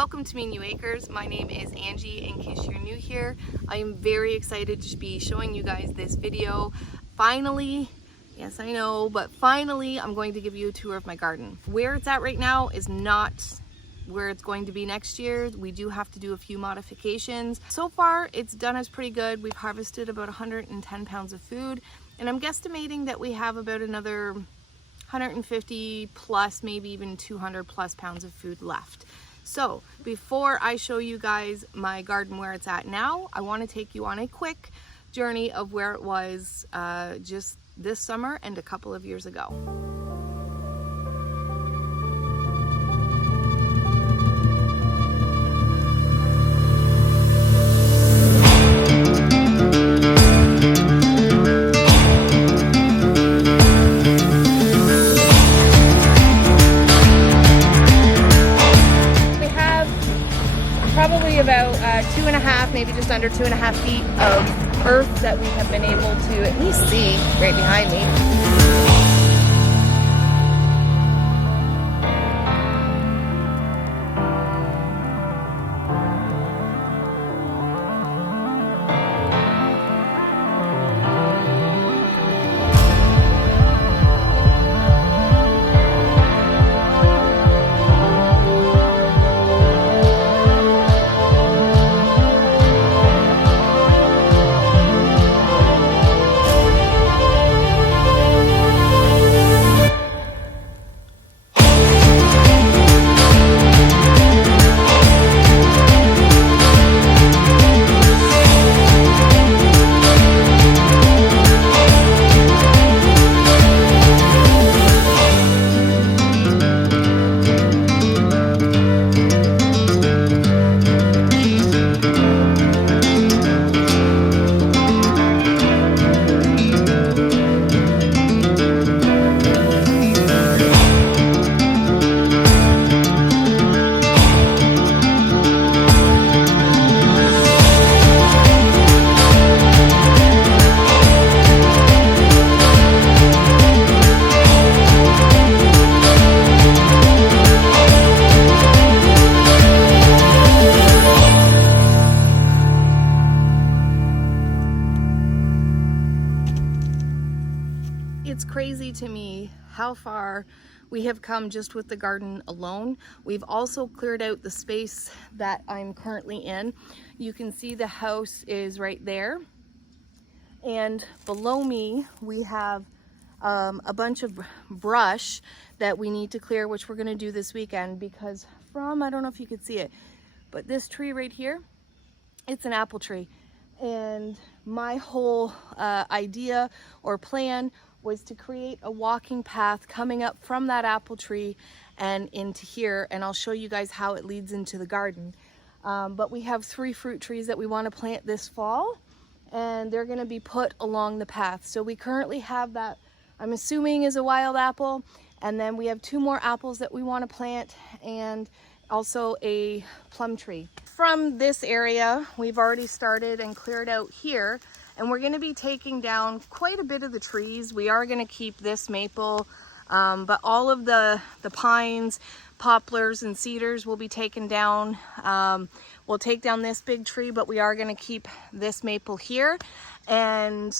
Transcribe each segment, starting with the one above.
Welcome to Me New Acres. My name is Angie in case you're new here. I am very excited to be showing you guys this video. Finally, yes I know, but finally I'm going to give you a tour of my garden. Where it's at right now is not where it's going to be next year. We do have to do a few modifications. So far it's done us pretty good. We've harvested about 110 pounds of food, and I'm guesstimating that we have about another 150 plus, maybe even 200 plus pounds of food left. So before I show you guys my garden where it's at now, I want to take you on a quick journey of where it was just this summer and a couple of years ago. Probably about 2.5, maybe just under 2.5 feet of earth that we have been able to at least see right behind me. It's crazy to me how far we have come just with the garden alone. We've also cleared out the space that I'm currently in. You can see the house is right there, and below me we have a bunch of brush that we need to clear, which we're going to do this weekend, because I don't know if you could see it, but this tree right here, it's an apple tree, and my whole idea or plan was to create a walking path coming up from that apple tree and into here, and I'll show you guys how it leads into the garden. But we have 3 fruit trees that we want to plant this fall, and they're going to be put along the path. So we currently have that, I'm assuming, is a wild apple, and then we have 2 more apples that we want to plant, and also a plum tree. From this area, we've already started and cleared out here, and we're going to be taking down quite a bit of the trees. We are going to keep this maple, but all of the pines, poplars, and cedars will be taken down. We'll take down this big tree, but we are going to keep this maple here. And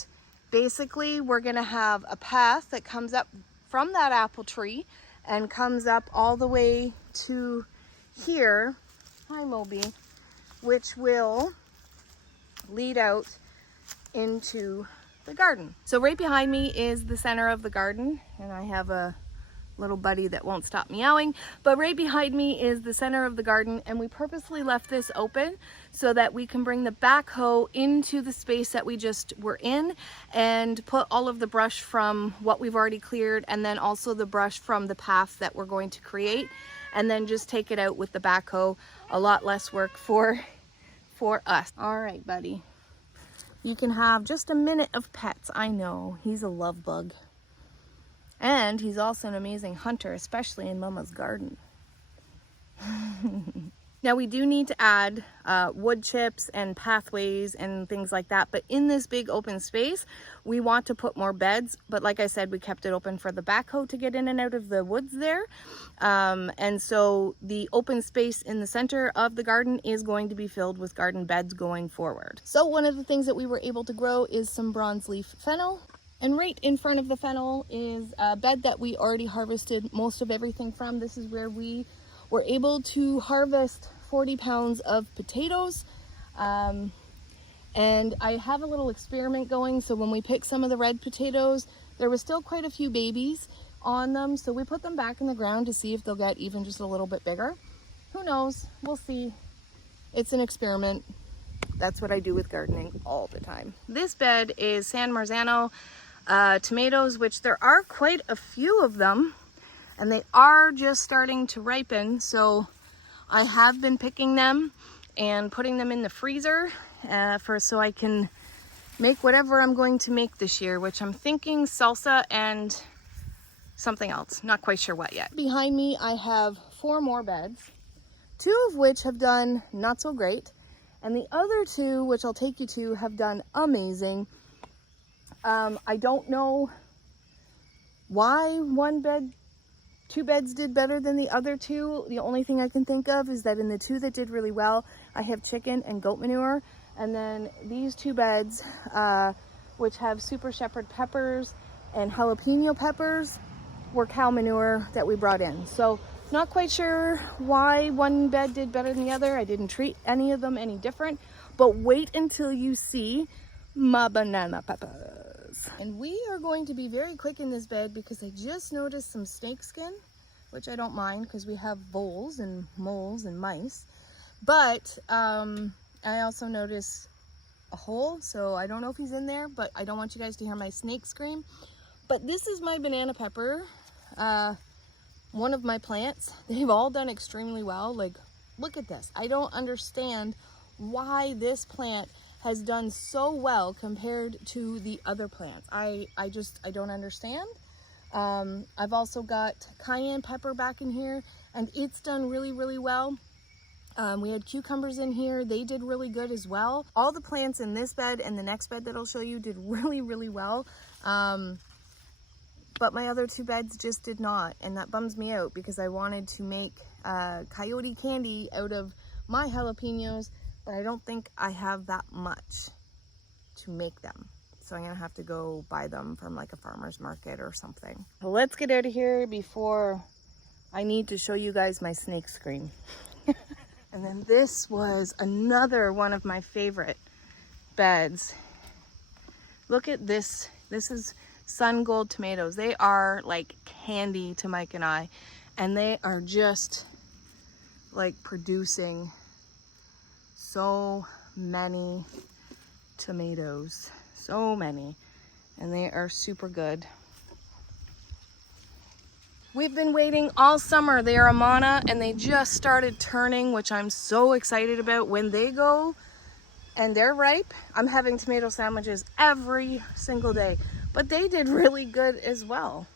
basically, we're going to have a path that comes up from that apple tree and comes up all the way to here, hi Moby, which will lead out into the garden. So right behind me is the center of the garden, and I have a little buddy that won't stop meowing, but right behind me is the center of the garden, and we purposely left this open so that we can bring the backhoe into the space that we just were in and put all of the brush from what we've already cleared, and then also the brush from the path that we're going to create, and then just take it out with the backhoe. A lot less work for us. All right, buddy. You can have just a minute of pets. I know, he's a love bug. And he's also an amazing hunter, especially in Mama's garden. Now we do need to add wood chips and pathways and things like that, but in this big open space we want to put more beds. But like I said, we kept it open for the backhoe to get in and out of the woods there, and so the open space in the center of the garden is going to be filled with garden beds going forward. So one of the things that we were able to grow is some bronze leaf fennel. And right in front of the fennel is a bed that we already harvested most of everything from. This is where we were able to harvest 40 pounds of potatoes. And I have a little experiment going. So when we picked some of the red potatoes, there was still quite a few babies on them. So we put them back in the ground to see if they'll get even just a little bit bigger. Who knows? We'll see. It's an experiment. That's what I do with gardening all the time. This bed is San Marzano tomatoes, which there are quite a few of them. And they are just starting to ripen, so I have been picking them and putting them in the freezer so I can make whatever I'm going to make this year, which I'm thinking salsa and something else. Not quite sure what yet. Behind me, I have 4 more beds, 2 of which have done not so great, and the other 2, which I'll take you to, have done amazing. I don't know why 2 beds did better than the other 2. The only thing I can think of is that in the 2 that did really well, I have chicken and goat manure. And then these 2 beds, which have Super Shepherd peppers and jalapeno peppers, were cow manure that we brought in. So not quite sure why one bed did better than the other. I didn't treat any of them any different, but wait until you see my banana peppers. And we are going to be very quick in this bed because I just noticed some snake skin, which I don't mind because we have voles and moles and mice. But I also noticed a hole, so I don't know if he's in there, but I don't want you guys to hear my snake scream. But this is my banana pepper, one of my plants. They've all done extremely well. Like, look at this. I don't understand why this plant has done so well compared to the other plants. I don't understand. I've also got cayenne pepper back in here, and it's done really, really well. We had cucumbers in here. They did really good as well. All the plants in this bed and the next bed that I'll show you did really, really well. But my other 2 beds just did not, and that bums me out because I wanted to make coyote candy out of my jalapenos, but I don't think I have that much to make them. So I'm gonna have to go buy them from like a farmer's market or something. Well, let's get out of here before I need to show you guys my snake scream. And then this was another one of my favorite beds. Look at this. This is Sun Gold tomatoes. They are like candy to Mike and I, and they are just like producing so many tomatoes, so many, and they are super good. We've been waiting all summer. They are Amana, and they just started turning, which I'm so excited about. When they go and they're ripe, I'm having tomato sandwiches every single day, but they did really good as well.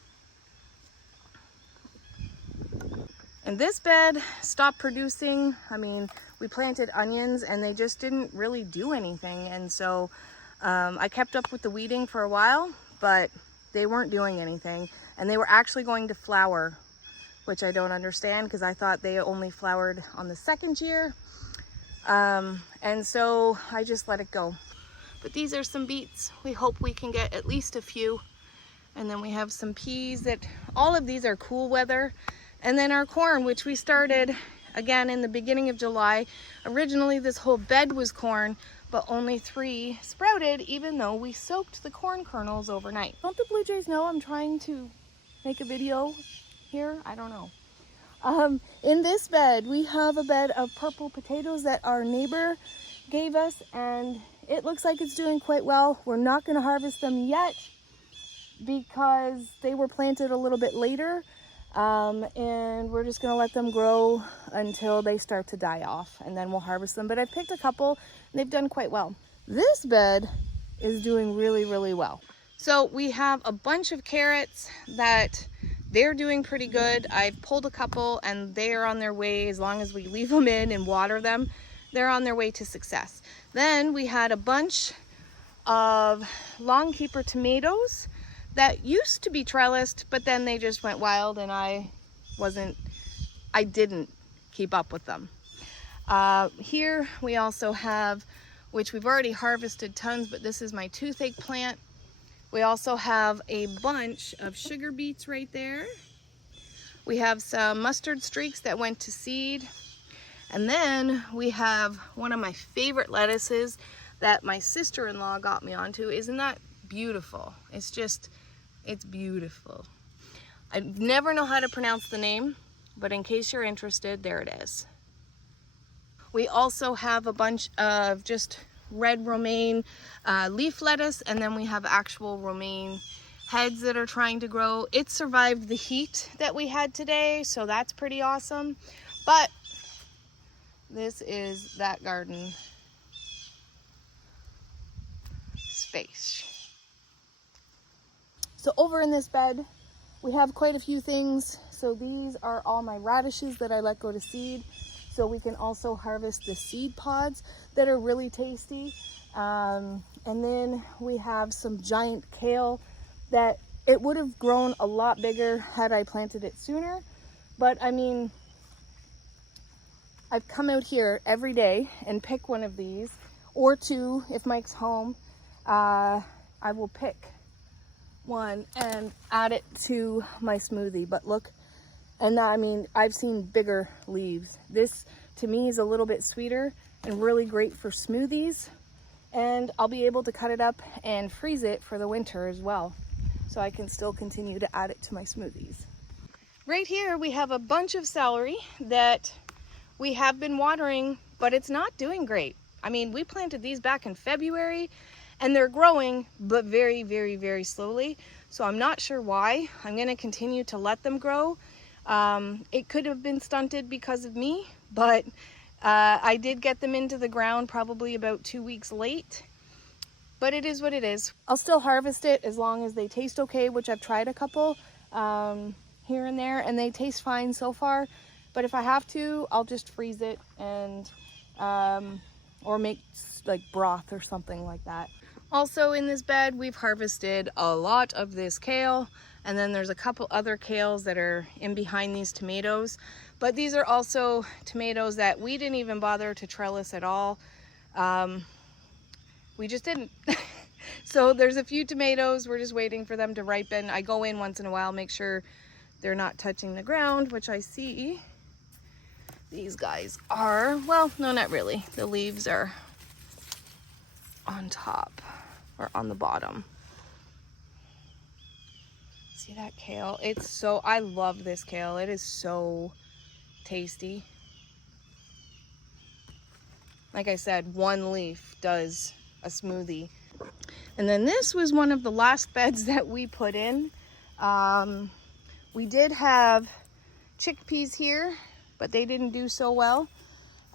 And this bed stopped producing. I mean, we planted onions and they just didn't really do anything. And so I kept up with the weeding for a while, but they weren't doing anything. And they were actually going to flower, which I don't understand because I thought they only flowered on the 2nd year. And so I just let it go. But these are some beets. We hope we can get at least a few. And then we have some peas that, all of these are cool weather. And then our corn, which we started again in the beginning of July. Originally this whole bed was corn, but only 3 sprouted, even though we soaked the corn kernels overnight. Don't the blue jays know I'm trying to make a video here? I don't know. In this bed, we have a bed of purple potatoes that our neighbor gave us, and it looks like it's doing quite well. We're not going to harvest them yet because they were planted a little bit later. And we're just gonna let them grow until they start to die off, and then we'll harvest them. But I've picked a couple and they've done quite well. This bed is doing really, really well. So we have a bunch of carrots that they're doing pretty good. I've pulled a couple and they are on their way. As long as we leave them in and water them, they're on their way to success. Then we had a bunch of Longkeeper tomatoes that used to be trellised, but then they just went wild and I didn't keep up with them. Here we also have, which we've already harvested tons, but this is my toothache plant. We also have a bunch of sugar beets right there. We have some mustard streaks that went to seed. And then we have one of my favorite lettuces that my sister-in-law got me onto. Isn't that beautiful? It's beautiful. I never know how to pronounce the name, but in case you're interested, there it is. We also have a bunch of just red romaine leaf lettuce, and then we have actual romaine heads that are trying to grow. It survived the heat that we had today, so that's pretty awesome. But this is that garden space. So over in this bed, we have quite a few things. So these are all my radishes that I let go to seed. So we can also harvest the seed pods that are really tasty. And then we have some giant kale that it would have grown a lot bigger had I planted it sooner. But I mean, I've come out here every day and pick one of these, or two if Mike's home. I will pick one and add it to my smoothie. But look, and I mean, I've seen bigger leaves. This to me is a little bit sweeter and really great for smoothies. And I'll be able to cut it up and freeze it for the winter as well, so I can still continue to add it to my smoothies. Right here we have a bunch of celery that we have been watering, but it's not doing great. I mean, we planted these back in February and they're growing, but very, very, very slowly. So I'm not sure why. I'm gonna continue to let them grow. It could have been stunted because of me, but I did get them into the ground probably about 2 weeks late, but it is what it is. I'll still harvest it as long as they taste okay, which I've tried a couple here and there, and they taste fine so far. But if I have to, I'll just freeze it and or make like broth or something like that. Also in this bed, we've harvested a lot of this kale, and then there's a couple other kales that are in behind these tomatoes. But these are also tomatoes that we didn't even bother to trellis at all. We just didn't. So there's a few tomatoes, we're just waiting for them to ripen. I go in once in a while, make sure they're not touching the ground, which I see these guys are. Well, no, not really. The leaves are on top or on the bottom. See that kale? I love this kale. It is so tasty. Like I said, one leaf does a smoothie. And then this was one of the last beds that we put in. We did have chickpeas here, but they didn't do so well.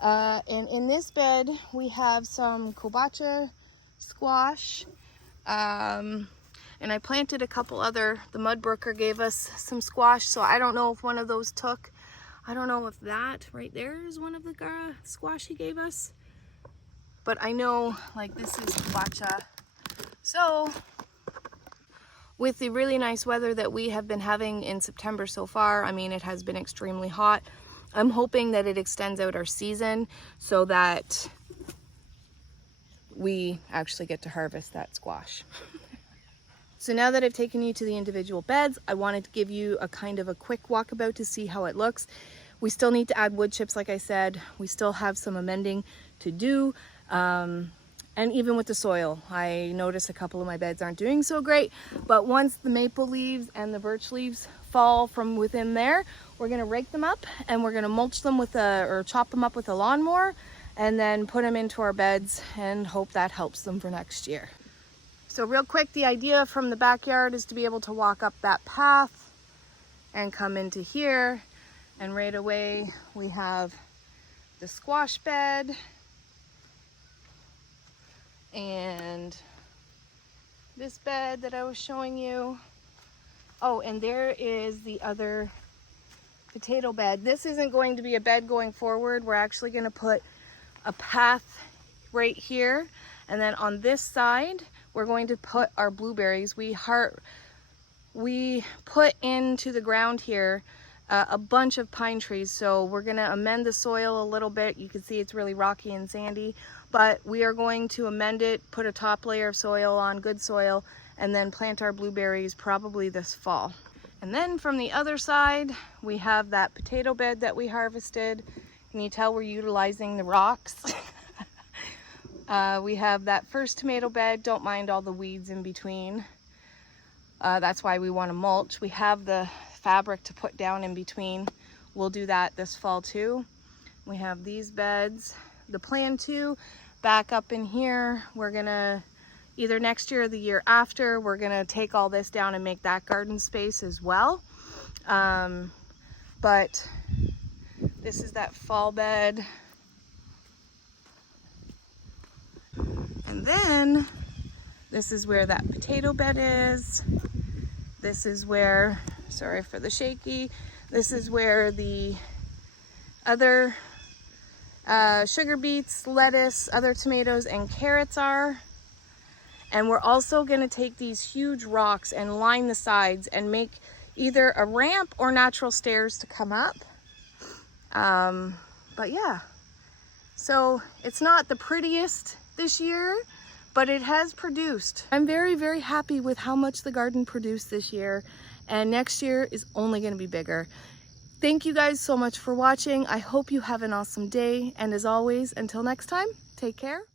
And in this bed, we have some kobacha squash. And I planted a couple other, the Mudbrooker gave us some squash, so I don't know if one of those took. I don't know if that right there is one of the squash he gave us. But I know, like, this is kobacha. So, with the really nice weather that we have been having in September so far, I mean, it has been extremely hot. I'm hoping that it extends out our season so that we actually get to harvest that squash. So now that I've taken you to the individual beds, I wanted to give you a kind of a quick walkabout to see how it looks. We still need to add wood chips, like I said. We still have some amending to do. And even with the soil, I noticed a couple of my beds aren't doing so great. But once the maple leaves and the birch leaves fall from within there, we're gonna rake them up and we're gonna mulch them with or chop them up with a lawnmower and then put them into our beds and hope that helps them for next year. So real quick, the idea from the backyard is to be able to walk up that path and come into here. And right away, we have the squash bed and this bed that I was showing you. Oh, and there is the other potato bed. This isn't going to be a bed going forward. We're actually going to put a path right here, and then on this side we're going to put our blueberries. We put into the ground here a bunch of pine trees, so we're going to amend the soil a little bit. You can see it's really rocky and sandy, but we are going to amend it, put a top layer of soil on, good soil, and then plant our blueberries probably this fall. And then from the other side, we have that potato bed that we harvested. Can you tell we're utilizing the rocks? We have that first tomato bed. Don't mind all the weeds in between. That's why we want to mulch. We have the fabric to put down in between. We'll do that this fall too. We have these beds. The plan too, back up in here, we're gonna, either next year or the year after, we're gonna take all this down and make that garden space as well. But this is that fall bed. And then this is where that potato bed is. This is where, sorry for the shaky, this is where the other sugar beets, lettuce, other tomatoes, and carrots are. And we're also going to take these huge rocks and line the sides and make either a ramp or natural stairs to come up. But yeah, so it's not the prettiest this year, but it has produced. I'm very, very happy with how much the garden produced this year, and next year is only going to be bigger. Thank you guys so much for watching. I hope you have an awesome day, and as always, until next time, take care.